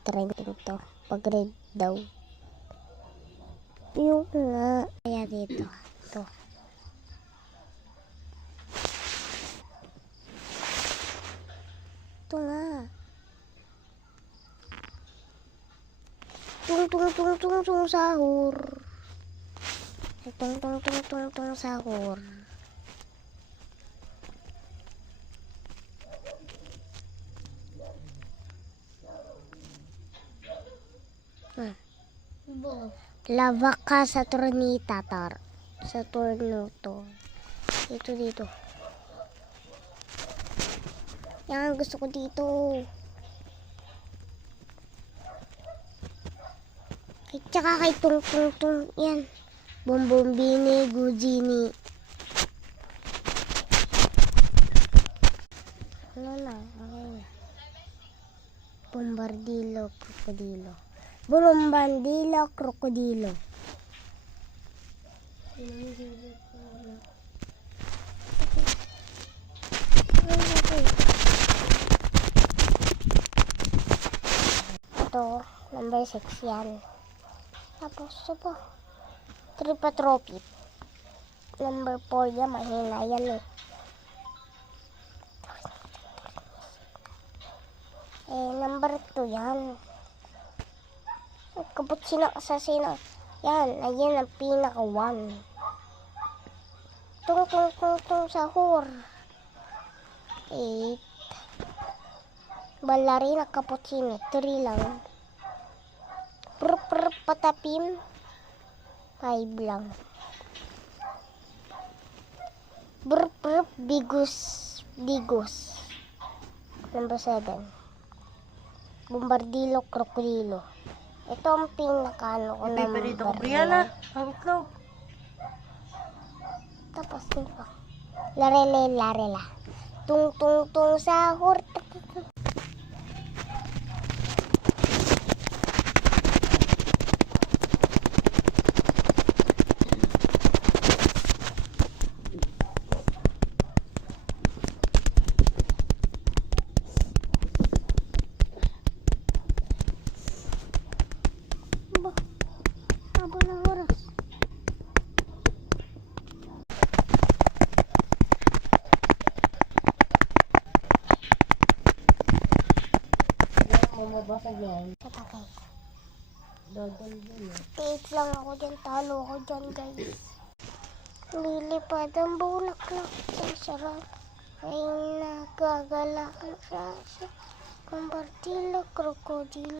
Trending to. Pag red daw. Yung nga. Kaya dito. Ito. Ito nga. Tung sahur. Tung sahur. Lava ka sa tornita sa torno to. Dito. Yan, gusto ko dito. Tsaka kay tung. Yan. Bombombini, Gugini. Ano na? Okay na. Bombardilo, krokodilo. Bulumbandilo, krokodilo. Ito, number 6 yan. Tapos ito po. Tripatropid. Number 4 yan, mahina yan eh. Number 2 yan. Cappuccino assassino. Yan, ayan ang pinaka 1. Tung sahur. 8. Ballerina cappuccino. 3 lang. Patapim. 5 lang. Bigus. Number 7. Bombardilo, krokodilo. Ito ang pinaka-ano ko na Paborito ko, Brianna. Hangklog. Tapos dito. Larela. Tung sahur. Haba ng oras. Mabasag yan. Kapatay. Dodol yun. Tiit lang ako dyan. Talo ako dyan, guys. Lilipad ang bulaklak. Ang sarap. Ay nagagalak na siya. Bombardilo, krokodilo.